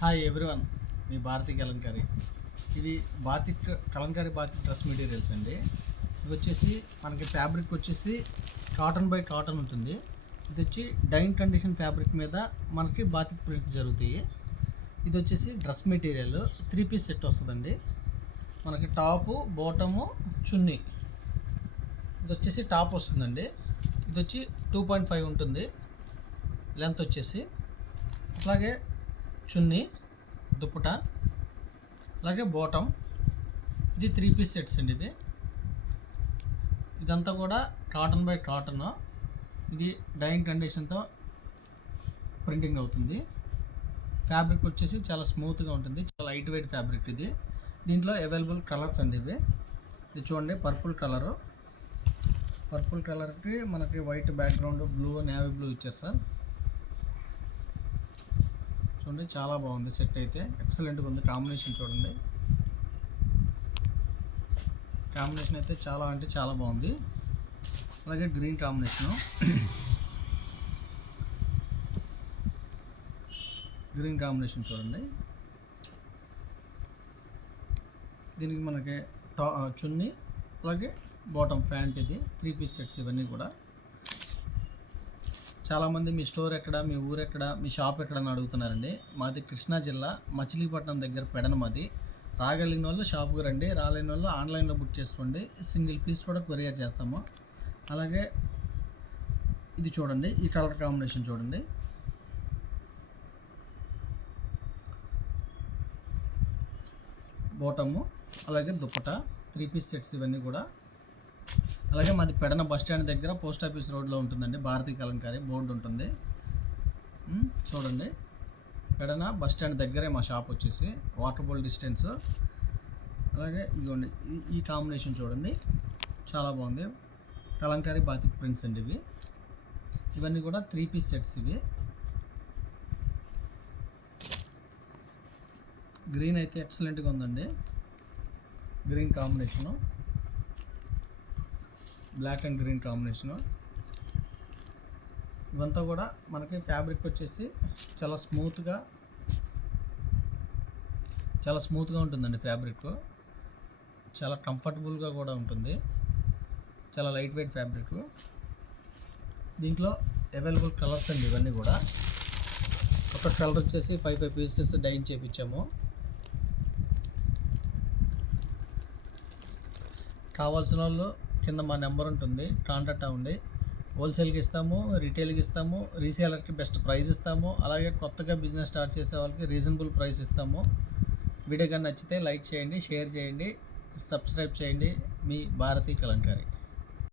Hi everyone, మీ భారతి కలంకారీ. ఇది Kalamkari batik dress materials అండి. ఇది వచ్చేసి మనకి ఫ్యాబ్రిక్ వచ్చేసి కాటన్ బై కాటన్ ఉంటుంది. ఇది వచ్చి డైన్ కండిషన్ ఫ్యాబ్రిక్ మీద మనకి బాతిక్ ప్రింట్స్ జరుగుతాయి. ఇది వచ్చేసి డ్రెస్ మెటీరియల్ 3 పీస్ సెట్ వస్తుందండి. మనకి టాపు, బాటము, చున్నీ. ఇది వచ్చేసి టాప్ వస్తుందండి. ఇది వచ్చి 2.5 ఉంటుంది లెంత్ వచ్చేసి. అట్లాగే చున్నీ, దుప్పట, అలాగే బాటమ్. ఇది 3 పీస్ సెట్స్ అండి. ఇదంతా కూడా కాటన్ బై కాటన్. ఇది డైయింగ్ కండిషన్తో ప్రింటింగ్ అవుతుంది. ఫ్యాబ్రిక్ వచ్చేసి చాలా స్మూత్గా ఉంటుంది, చాలా లైట్ వెయిట్ ఫ్యాబ్రిక్ ఇది. దీంట్లో అవైలబుల్ కలర్స్ అండి ఇది చూడండి, పర్పుల్ కలర్కి మనకి white background, blue, navy blue ఇచ్చారు సార్. చూడండి, చాలా బాగుంది సెట్ అయితే, ఎక్సలెంట్గా ఉంది. కాంబినేషన్ చూడండి, కాంబినేషన్ అయితే చాలా అంటే చాలా బాగుంది. అలాగే గ్రీన్ కాంబినేషను, చూడండి. దీనికి మనకి చున్నీ, అలాగే బాటమ్, ప్యాంట్. ఇది 3 పీస్ సెట్స్ ఇవన్నీ కూడా. చాలామంది మీ స్టోర్ ఎక్కడ, మీ ఊరు ఎక్కడ, మీ షాప్ ఎక్కడ అని అడుగుతున్నారండి. మాది కృష్ణా జిల్లా, మచిలీపట్నం దగ్గర పెడన. మాది రాగలిగిన వాళ్ళు షాప్కి రండి, రాలేని వాళ్ళు ఆన్లైన్లో బుక్ చేసుకోండి. సింగిల్ పీస్ కూడా కొరియర్ చేస్తాము. అలాగే ఇది చూడండి, ఈ కలర్ కాంబినేషన్ చూడండి. బాటము, అలాగే దుప్పట, 3 పీస్ సెట్స్ ఇవన్నీ కూడా. అలాగే మాది పెడన బస్ స్టాండ్ దగ్గర పోస్ట్ ఆఫీస్ రోడ్లో ఉంటుందండి. భారతీ కలంకారీ బోర్డు ఉంటుంది చూడండి. పెడన బస్ స్టాండ్ దగ్గరే మా షాప్ వచ్చేసి, వాటర్బోల్ డిస్టెన్స్. అలాగే ఇదిగోండి, ఈ కాంబినేషన్ చూడండి, చాలా బాగుంది. కలంకారీ బాతిక్ ప్రింట్స్ అండి ఇవన్నీ కూడా 3 పీస్ సెట్స్. గ్రీన్ అయితే ఎక్సలెంట్గా ఉందండి. Green combination, black and green combination. ఇవంతా కూడా మనకి ఫ్యాబ్రిక్ వచ్చేసి చాలా స్మూత్గా ఉంటుందండి. ఫ్యాబ్రిక్ చాలా కంఫర్టబుల్గా కూడా ఉంటుంది, చాలా లైట్ వెయిట్ ఫ్యాబ్రిక్. దీంట్లో అవైలబుల్ కలర్స్ అండి ఇవన్నీ కూడా. ఒక కలర్ వచ్చేసి 5 పీసెస్ డైన్ చేయించాము. కావాల్సిన వాళ్ళు కింద మా నెంబర్ ఉంటుంది, కాంటాక్ట్ అవ్వండి. హోల్సేల్కి ఇస్తాము, రీటైల్కి ఇస్తాము, రీసేలర్కి బెస్ట్ ప్రైస్ ఇస్తాము. అలాగే కొత్తగా బిజినెస్ స్టార్ట్ చేసే వాళ్ళకి రీజనబుల్ ప్రైస్ ఇస్తాము. వీడియో కానీ నచ్చితే లైక్ చేయండి, షేర్ చేయండి, సబ్స్క్రైబ్ చేయండి. మీ భారతీ కలంకారీ.